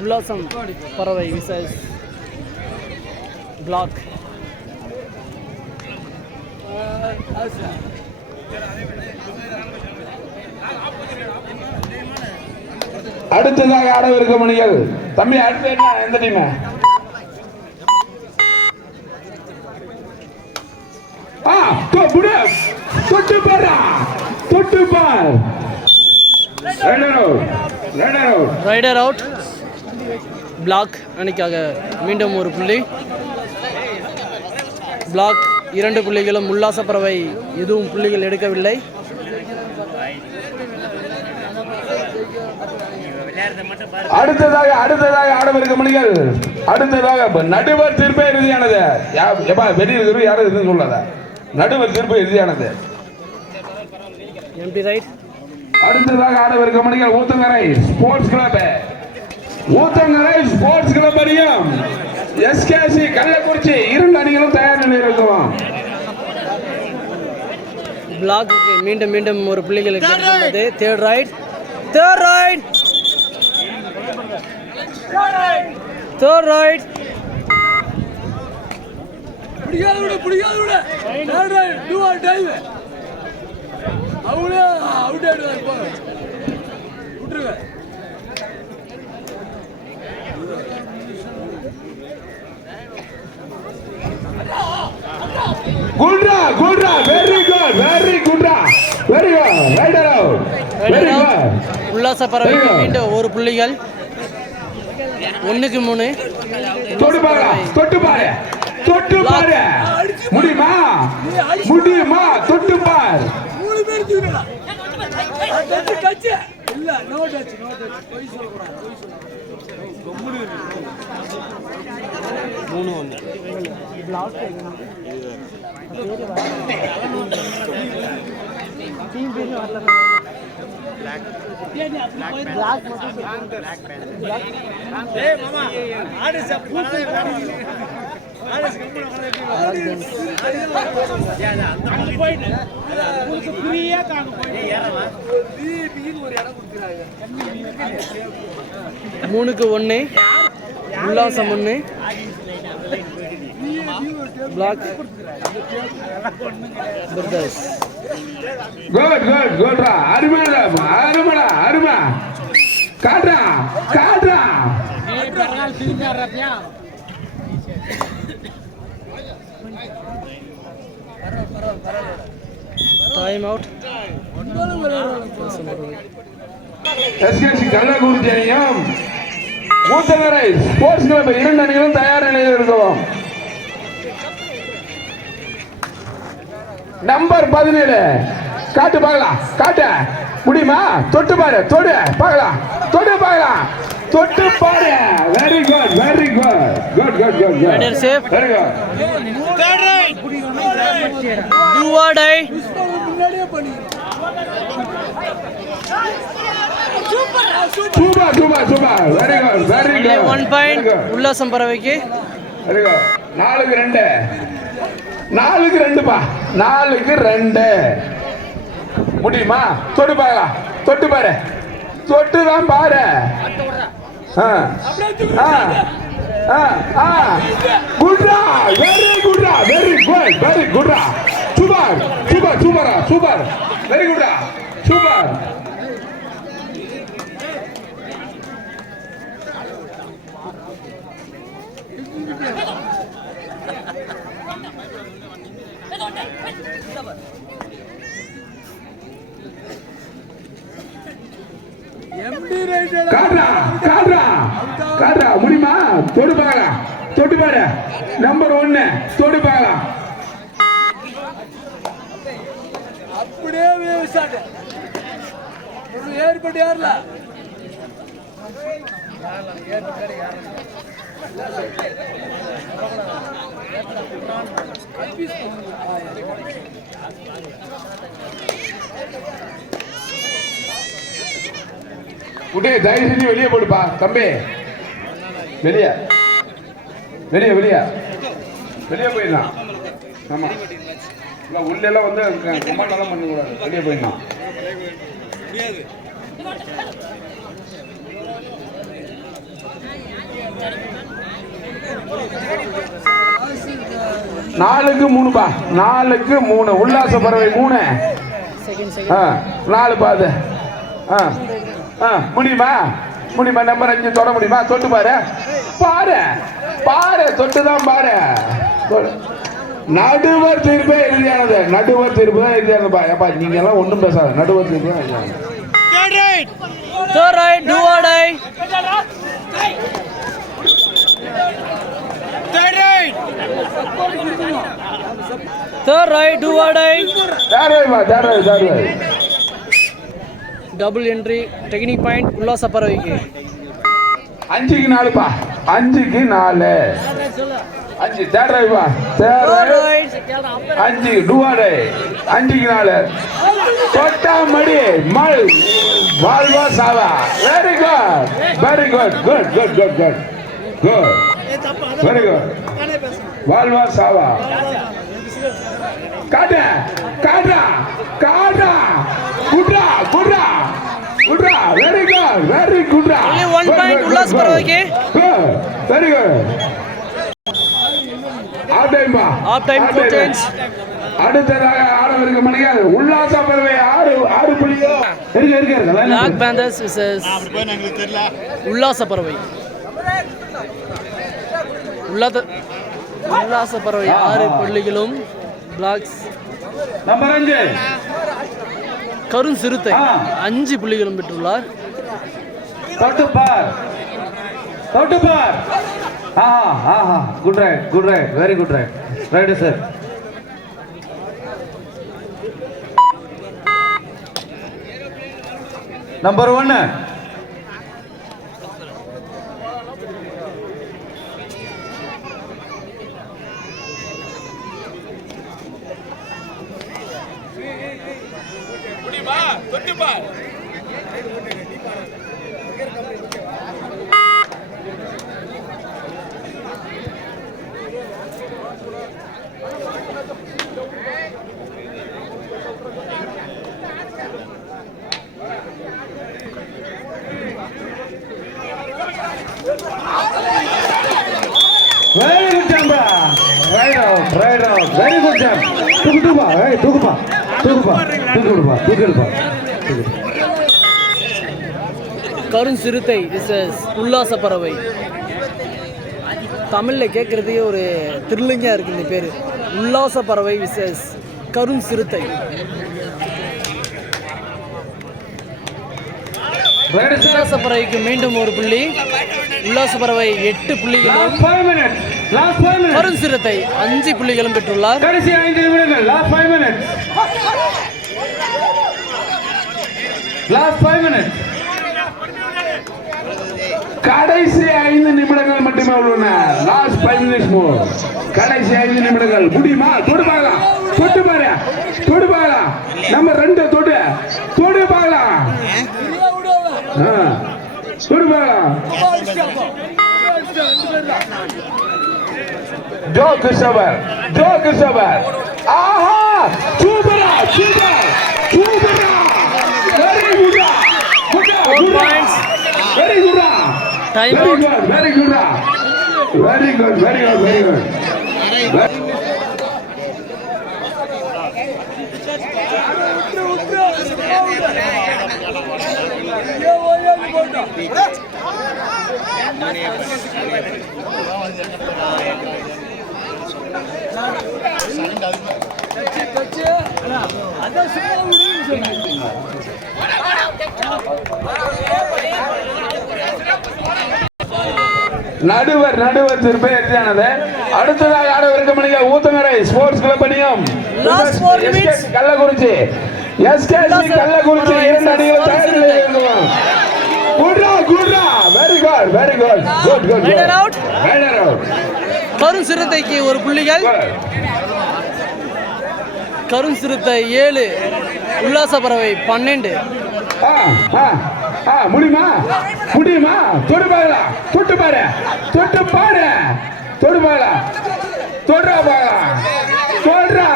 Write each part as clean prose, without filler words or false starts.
உல்லாசம் பறவை விசேஷ் பிளாக். அடுத்ததாக ஆடவிருக்கும் மணிகள் தம்பி. அடுத்து என்ன எந்த டீம்? தொட்டு பார். Rider out. பிளாக் அணிக்காக மீண்டும் ஒரு புள்ளி. பிளாக் 2 புள்ளிகளும். உல்லாச பறவை எதுவும் புள்ளிகள் எடுக்கவில்லை. அடுத்ததாக ஆடவிருக்கும் மணிகள். அடுத்ததாக நடுவர் தீர்ப்பு இறுதியானது. வெளியிருக்கிற யாரும் எதுவும் சொல்லாத. நடுவர் தீர்ப்பு இறுதியானது. அடுத்ததாக ஆடவிருக்கும் மணிகள் ஊத்தங்கரை ஸ்போர்ட்ஸ் கிளப் அணியும் எஸ்கேசி கள்ளக்குறிச்சி 2 அணிகளும் தயார் நிலையில் இருக்கும். பிளாக் மீண்டும் ஒரு புள்ளிகள் கிடைத்துள்ளது. Third right. அவங்களே அவுட் ஆயிடுவாங்க. விட்டுருங்க. உல்லாச பறவை மீண்டும் ஒரு புள்ளிகள். 1-3. தொட்டு பாரு. முடியுமா? தொட்டு பார். 3-1. மூணுக்கு 1. உல்லாசம் 1. Black brothers. குட். அருமை. காட்ரா. Time out. எஸ்கேசி கள்ளக்குறிச்சி அணியும் ஊத்தங்கரை ஸ்போர்ட்ஸ் கிளப் 2 அணிகளும் தயார் நிலையில் இருக்கும். நம்பர் 17 காட்டு பார்க்கலாம். காட்ட முடியுமா? தொட்டு பாரு. பார்க்கலாம். Very good. Safe. Very good. To or tie. Super. Very good. 1 point உல்லாசம் பறவைக்கு. Very good. 4-2. 4-2 பா. 4-2. முடியுமா? தொட்டு பார்க்கலாம். தொட்டுதான் பாரு. குட்ரா. வெரி குட்ரா. சூப்பர். வெரி குட்ரா. சூப்பர். காட்ரா. முடியுமா? தொட்டு பாரு. நம்பர் 1 தொட்டு பார்க்கலாம். அப்படியே ஏற்பட்டு யாருல குட்டி தயவு செஞ்சு வெளியே போடுப்பா தம்பி. வெளியே போயிடலாம். ஆமா உள்ள எல்லாம் வந்து கமாண்டெல்லாம் பண்ணக்கூடாது. வெளியே போயிடலாம். நாலுக்கு 3பா, 4க்கு 3. உல்லாச பறவை 3. 4 பாது. முடியுமா? முடியுமா? நம்பர் 5 தொட முடியுமா? தொட்டு பாரு, பாரு பாரு, தொட்டுதான் பாரு. நடுவர் தீர்ப்பே இறுதியானது. நடுவர் தீர்ப்பு தான் இறுதியானதுப்பா. ஏப்பா நீங்க எல்லாம் ஒன்றும் பேசாத. நடுவர் தீர்ப்பு தான் இறுதியானது. Third right, do or die. Third right, do or die. Third right. Double entry, technique point, உல்லாச பறவைக்கு 5க்கு 4பா, 5க்கு 4. 5 third right பா, third right. 5 do or die. 5க்கு 4. தொட்டா மடி மல் வாழ்வா சாவா. Very good, very good, good good good good good, very good. வாழ்வா சாவா. காடா காடா காடா, குட்ரா குட்ரா குட்ரா, வெரி குட், வெரி குட்ரா. only 1 point உல்லாச பறவைக்கு. Very good. ஆஃப் டைம் பா, ஆஃப் டைம் 4 change. அடுத்ததாக ஆடவருக்கு மணிகள் உல்லாச பறவை 6 புள்ளியோ இருக்கு. Black Panthers versus உல்லாச பறவை. உல்லாச பறவை 6 புள்ளிகளும், பிளாக்ஸ் நம்பர் 5 கரும் சிறுத்தை 5 புள்ளிகளும் பெற்றுள்ளார். தொட்டு பார், தொட்டு பார். Good right, good right, very good right. Right sir. Number 1 Very good jump. Right out, right out. Very good jump. Tukupa, hey, tukupa. கரும் சிறுத்தை விசஸ் உல்லாச பறவை. தமிழில் கேட்குறதே ஒரு த்ரில்லிங்காக இருக்குது இந்த பேர். உல்லாச பறவை விசஸ் கரும் சிறுத்தை. உல்லாச பறவைக்கு மீண்டும் 1 புள்ளி. உல்லாச பறவை 8 புள்ளிகளும், கரும் சிறுத்தை 5 புள்ளிகளும் பெற்றுள்ளார். கடைசி 5 நிமிடங்கள். Last 5 minutes. கடைசி 5 நிமிடங்கள் மட்டுமே உள்ளன. Last 5 minutes more. கடைசி 5 நிமிடங்கள். முடியுமா? தொடு பார்க்கலாம், தொட்டு பாரு, தொடு பார்க்கலாம். நம்ம 2 தொடு பார்க்கலாம், தொடு பார்க்கலாம். Joe Christopher. ஆஹா, சூப்பரா. Very good. Very good. Time out. Very good. நடுவர் திருப்பி எதிரானது. அடுத்ததாக ஆடவிருக்கும் மணிகள் ஊத்தங்கரை ஸ்போர்ட்ஸ் கிளப் அணியும் கள்ளக்குறிச்சி எஸ்கேசி கள்ளக்குறிச்சி 2 அணிகள் தயார் நிலையில் இருக்கும். குட்ரா. Very good. Rider out. கரும் சிறுத்தைக்கு 1 புள்ளிகள். கரும் சிறுத்தை 7, உல்லாச பறவை 12. முடியுமா? தொடு பாருடா, தொட்டு பாரு, தொடு பாருடா, தொடுறா பாருடா,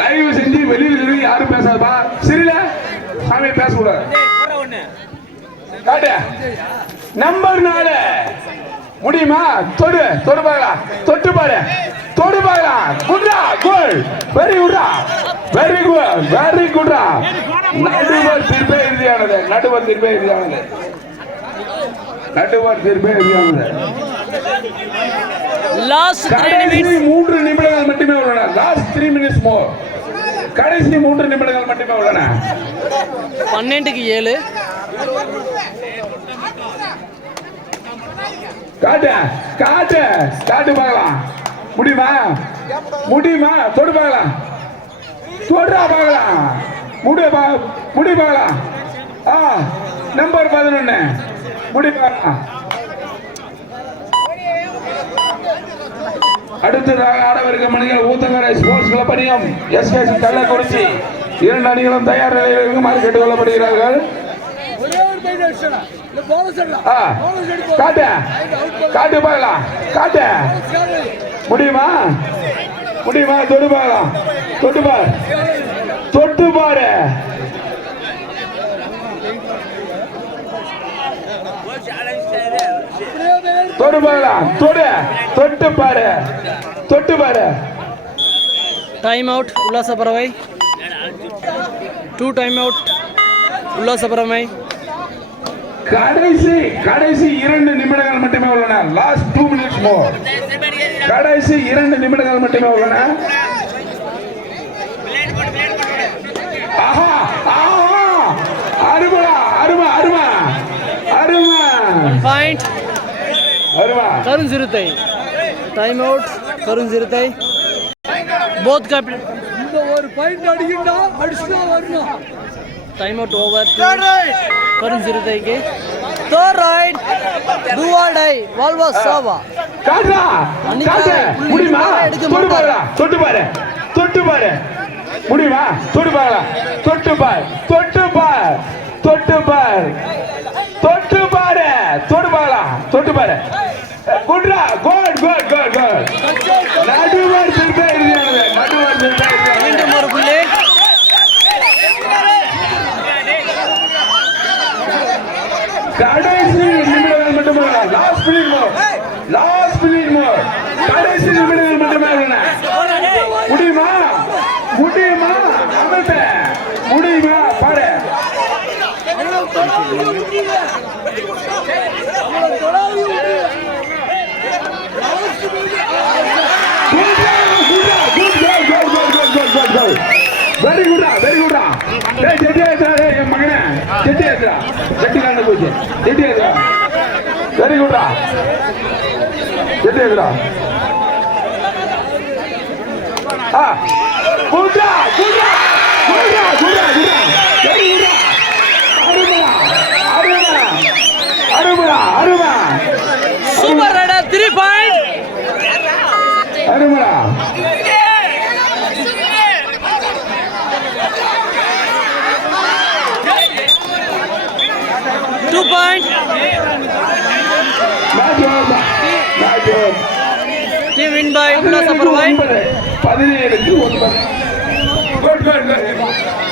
தயவு செஞ்சு செஞ்சு வெளியில இருந்து யாரும் பேசாதப்பா. சரியில்ல சாமி பேசக்கூடாது. காட்டு நம்பர் 4 முடியுமா? தொடு பார்க்கலாம். தொட்டு பாரு. தொடு பார்க்கலாம். குட்ரா கோல். வெரி குட்ரா. வெரி குட்ரா. நடுவர் திருப்பே இறுதியானது. லாஸ்ட் 3 நிமிடங்கள் மட்டுமே உள்ளன. Last 3 minutes more. கடைசி 3 நிமிடங்கள் மட்டுமே உள்ளன. 12க்கு 7. காட்டு பார்க்கலாம். முடியுமா? தொடு பார்க்கலாம். தொடுறா பார்க்கலாம். முடி பார்க்கலாம். நம்பர் 11 முடி பார்க்கலாம். அடுத்ததாக ஆடவருக்கு மணிகள் ஊத்தங்கரை ஸ்போர்ட்ஸ் கிளப் அணியும் எஸ்கேசி கள்ளக்குறிச்சி 2 அணிகளும் தயார் நிலையில் இருக்குமாறு கேட்டுக் கொள்ளப்படுகிறார்கள். காட்டு பார்க்கலாம். முடியுமா? தொடு பார்க்கலாம். தொட்டு பாரு. தொடு பார்க்கலாம். தொட்டு பாரு. டைம் அவுட் உல்லாசபறவை. 2 டைம் அவுட் உல்லாசபறவை. கடைசி 2 நிமிடங்கள் மட்டுமே உள்ளன. Last 2 minutes more. கடைசி 2 நிமிடங்கள் மட்டுமே உள்ளன. அருமா. கருண் சிறுத்தை. டைம் அவுட் கருண் சிறுத்தை. Both captain. இந்த ஒரு பாயிண்ட் அடிக்கிட்டா அடிச்சுட்டா வரணும். Time out over. கருண் சிறுத்தைக்கு. Third right. Do or die. வால்வாஸ் சாவா. முடியுமா? தொட்டு பாரு. முடியுமா? தொடு பார்க்கலாம். தொட்டு பாரு. குட்ரா கோல். நடுவர் திருப்பே இறுதியானது. மீண்டும் ஒரு புள்ளி. கடைசி நிமிடங்கள் மட்டுமே. லாஸ்ட் மினிட் மோர். கடைசி நிமிடங்கள் மட்டுமே. முடியுமா? அமைப்ப முடியுமா? பாரு. வெரி குட்ரா. என் மகனே ஜெட்டி காண்ட போச்சு. வெரி குட்ரா. அருமா. Super raider 3 point. அருமா. 2 point. Team win by Ullasaparvai. 17-9.